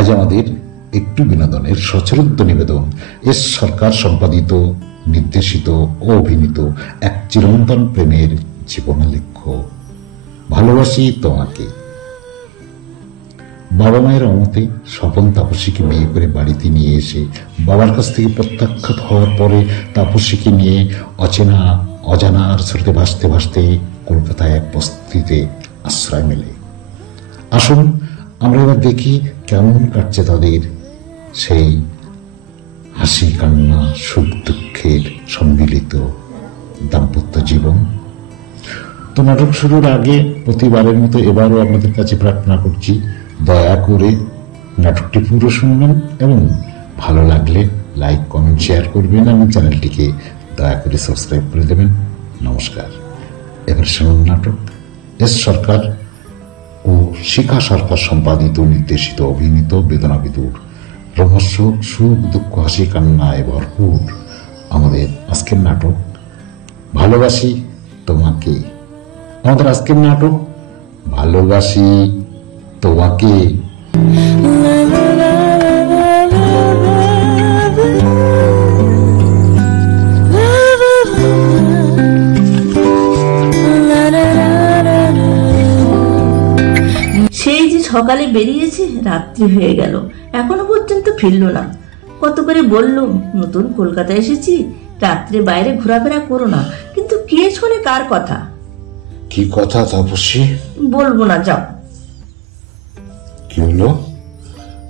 আজ আমাদের একটু বিনোদনের সচরাচর নিবেদন। এস সরকার সম্পাদিত, নির্দেশিত ও অভিনীত এক চিরন্তন প্রেমের জীবনালেখ্য ভালোবাসি তোমাকে। বাবা মায়ের অমতে স্বপন তাপসীকে বিয়ে করে বাড়িতে নিয়ে এসে বাবার কাছ থেকে প্রত্যাখ্যাত হওয়ার পরে তাপসীকে নিয়ে অচেনা অজানার স্রোতে ভাসতে ভাসতে কলকাতায় এক বস্তিতে আশ্রয় মেলে। আসুন আমরা এবার দেখি কেমন কাটছে তাদের সেই হাসি কান্না সুখ দুঃখের সম্মিলিত দাম্পত্য জীবন। তো নাটক শুরুর আগে প্রতিবারের মতো এবারও আপনাদের কাছে প্রার্থনা করছি, দয়া করে নাটকটি পুরো শুনবেন এবং ভালো লাগলে লাইক কমেন্ট শেয়ার করবেন এবং চ্যানেলটিকে দয়া করে সাবস্ক্রাইব করে দেবেন। নমস্কার। এবার শুনুন নাটক এস সরকার ও শিখা সরকার সম্পাদিত, নির্দেশিত, অভিনীত বেদনাবিদুর রহস্য, সুখ দুঃখ, হাসি কান্নায় ভরপুর আমাদের আজকের নাটক ভালোবাসি তোমাকে। আমাদের আজকের নাটক ভালোবাসি তোমাকে। সেই যে সকালে বেরিয়েছে, রাত্রি হয়ে গেল, এখনো পর্যন্ত ফিরল না। কত করে বললো নতুন কলকাতায় এসেছি, রাত্রে বাইরে ঘোরাফেরা করো না, কিন্তু কে শোনে কার কথা? কি কথা তাপসী? বলবো না, যাও। কি হলো,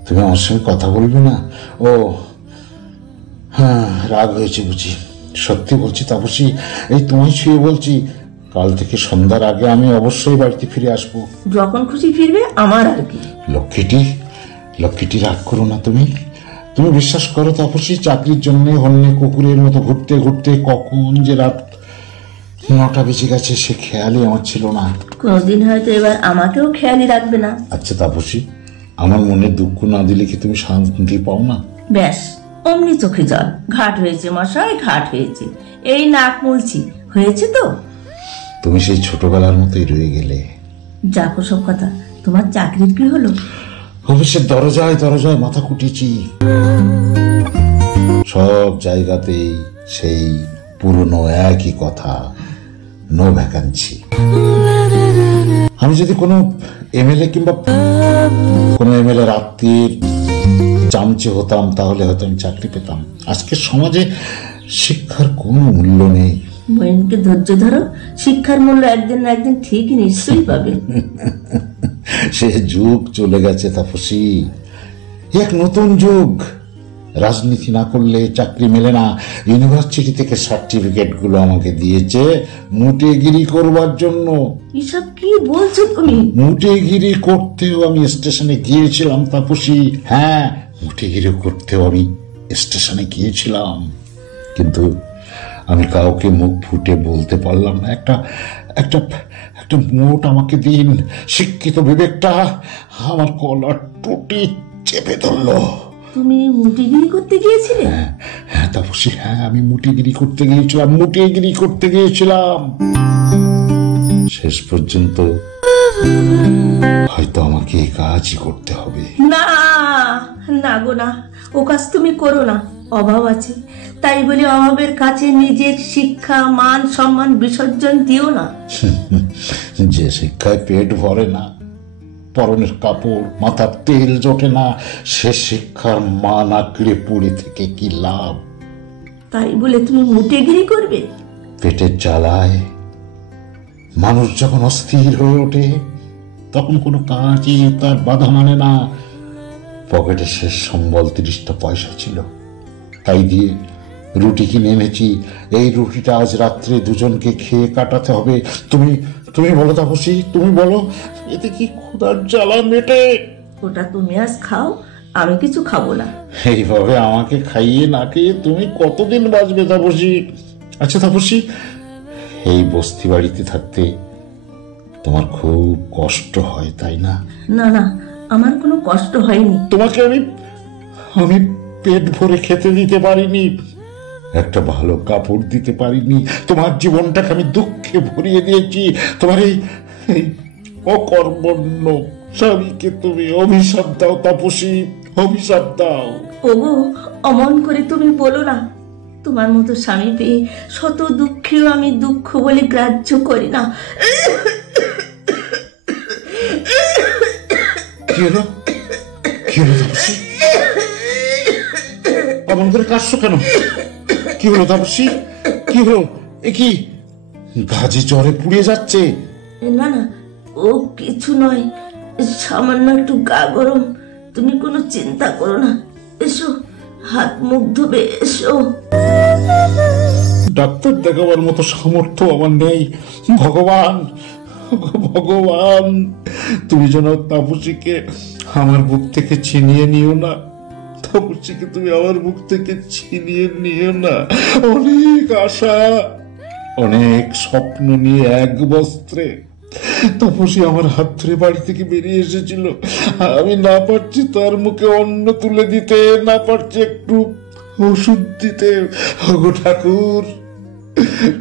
তুমি আমার সঙ্গে কথা বলবে না? ও হ্যাঁ, রাগ হয়েছে বুঝি। সত্যি বলছি তাপসী, এই তোমায় ছুঁয়ে বলছি, কাল থেকে সন্ধ্যার আগে আমি অবশ্যই বাড়িতে ফিরে আসবো। যখন খুশি ফিরবে, আমার আর কি। লক্ষ্মীটি রাগ করো না। তুমি বিশ্বাস করো তাপসী, চাকরির জন্য হন্যে কুকুরের মতো ঘুরতে ঘুরতে কখন যে রাত 9টা বেজে গেছে সে খেয়ালই আমার ছিল না। কোনদিন হয়তো এবার আমাকেও খেয়ালই রাখবে না। আচ্ছা তাপসী, আমার মনে দুঃখ না দিলে কি তুমি শান্তি পাও না? ব্যাস, অমনি চোখে জল। ঘাট হয়েছে মশাই, ঘাট হয়েছে। এই নাক মুলছি, হয়েছে তো। তুমি সেই ছোটবেলার মতোই রয়ে গেলে। যাকো সব কথা, তোমার চাকরির কি হলো? অফিসের দরজায় দরজায় মাথা কুটেছি, সব জায়গাতেই সেই পুরনো একই কথা, নো ভ্যাকান্সি। আমি যদি কোনো এমএলএ কিংবা কোনো এমএলএ আত্মীয়ের চামচে হতাম তাহলে হয়তো আমি চাকরি পেতাম। আজকের সমাজে শিক্ষার কোনো মূল্য নেই। মইনকে ধৈর্য ধরো, শিক্ষার মূল্য একদিন না একদিন ঠিকই নিশ্চয়ই পাবে। সে যুগ চলে গেছে তাপসী, এক নতুন যুগ। রাজনীতি না করলে চাকরি মেলে না। ইউনিভার্সিটি থেকে সার্টিফিকেট গুলো আমাকে দিয়েছে মুটেগিরি করবার জন্য। এসব কি বলছো তুমি? মুটেগিরি করতেও আমি স্টেশনে গিয়েছিলাম তাপসী। হ্যাঁ, মুটেগিরি করতেও আমি স্টেশনে গিয়েছিলাম, কিন্তু আমি কাউকে মুখ ফুটে বলতে পারলাম না। একটা মোট আমাকে দিন। শিক্ষিত বিবেকটা আমার কলার টুটি চেপে ধরলো। তুমি মুটিগিরি করতে গিয়েছিলে? হ্যাঁ তাপসী, হ্যাঁ, আমি মুটিগিরি করতে গিয়েছিলাম। শেষ পর্যন্ত হয়তো আমাকে এই কাজই করতে হবে। না না গো না, ও কাজ তুমি করো না। অভাব আছে, তাই বলে অভাবের কাছে নিজের শিক্ষা, মান, সম্মান বিসর্জন দিও না। যে শিক্ষায় পেট ভরে না, পরনের কাপড়, মাথার তেল জোটে না, সে শিক্ষার মান আঁকড়ে পড়ে থেকে কি লাভ? তাই বলে তুমি মুটেগিরি করবে? পেটের জ্বালায় মানুষ যখন অস্থির হয়ে ওঠে তখন কোনো কাজই তার বাধা মানে না। পকেটে শেষ সম্বল 30টা পয়সা ছিল, তাই দিয়ে রুটি কিনে এনেছি। এই রুটিটা আজ রাত্রে দুজনকে খেয়ে কাটাতে হবে। তুমি বলো তাপসী, তুমি বলো, এতে কি ক্ষুধার জ্বালা মেটে? ওটা তুমি আজ খাও, আমি কিছু খাবো না। এইভাবে আমাকে খাইয়ে না খেয়ে তুমি কতদিন বাঁচবে তাপসী? আচ্ছা তাপসী, এই বস্তি বাড়িতে থাকতে তোমার খুব কষ্ট হয় তাই না? না না, আমার কোনো কষ্ট হয়নি। তোমাকে আমি পেট ভরে খেতে দিতে পারিনি, একটা ভালো কাপড় দিতে পারিনি, তোমার জীবনটাকে আমি দুঃখে ভরিয়ে দিয়েছি। তোমার এই অকর্মণ্য স্বামীকে তুমি অভিশাপ দাও তাপসী, অভিশাপ দাও। ওগো, অমন করে তুমি বলো না। তোমার মতো স্বামী পেয়ে শত দুঃখেও আমি দুঃখ বলে গ্রাহ্য করি না। কি হলো? কি হলো তাপসী? অমন করে কাশছো কেন? কি হলো তাপসী? কি হলো? এ কি গাজি জ্বরে পুড়ে যাচ্ছে? না না, ও কিছু নয়, সামান্য একটু গা গরম। তুমি কোনো চিন্তা করো না। এসো, হাত মুখ ধুবে এসো। ডাক্তার দেখাবার মতো সামর্থ্য আমার নেই। ভগবান, ভগবান, তুমি যেন তাপসীকে আমার বুক থেকে ছিনিয়ে নিও না। তাপসীকে তুমি আমার বুক থেকে ছিনিয়ে নিও না। অনেক আশা, অনেক স্বপ্ন নিয়ে এক বস্ত্রে তাপসী আমার হাত ধরে বাড়ি থেকে বেরিয়ে এসেছিল। আমি না পারছি তার মুখে অন্ন তুলে দিতে, না পারছি একটু ওষুধ দিতে। ওগো ঠাকুর,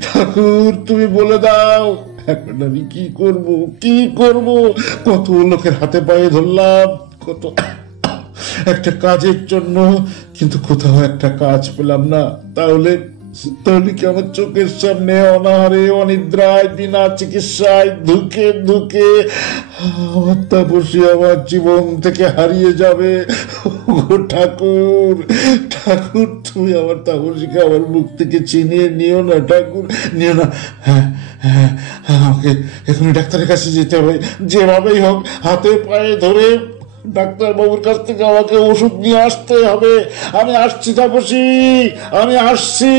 ঠাকুর, তুমি বলে দাও এখন আমি কি করব, কি করব? কত লোকের হাতে পায়ে ধরলাম, কত একটা কাজের জন্য, কিন্তু কোথাও একটা কাজ পেলাম না। তাহলে তাহলে কি আমার চোখের সামনে অনাহারে অনিদ্রায় বিনা চিকিৎসায় ধুকে ধুকে আমার তাপসী আমার জীবন থেকে হারিয়ে যাবে? ও ঠাকুর, ঠাকুর, তুমি আমার তাপসীকে আমার মুখ থেকে ছিনিয়ে নিও না ঠাকুর, নিও না। হ্যাঁ হ্যাঁ, আমাকে এখনই ডাক্তারের কাছে যেতে হবে। যেভাবেই হোক হাতে পায়ে ধরে ডাক্তার বাবুর কাছ থেকে আমাকে ওষুধ নিয়ে আসতে হবে। আমি আসছি তাপসী, আমি আসছি।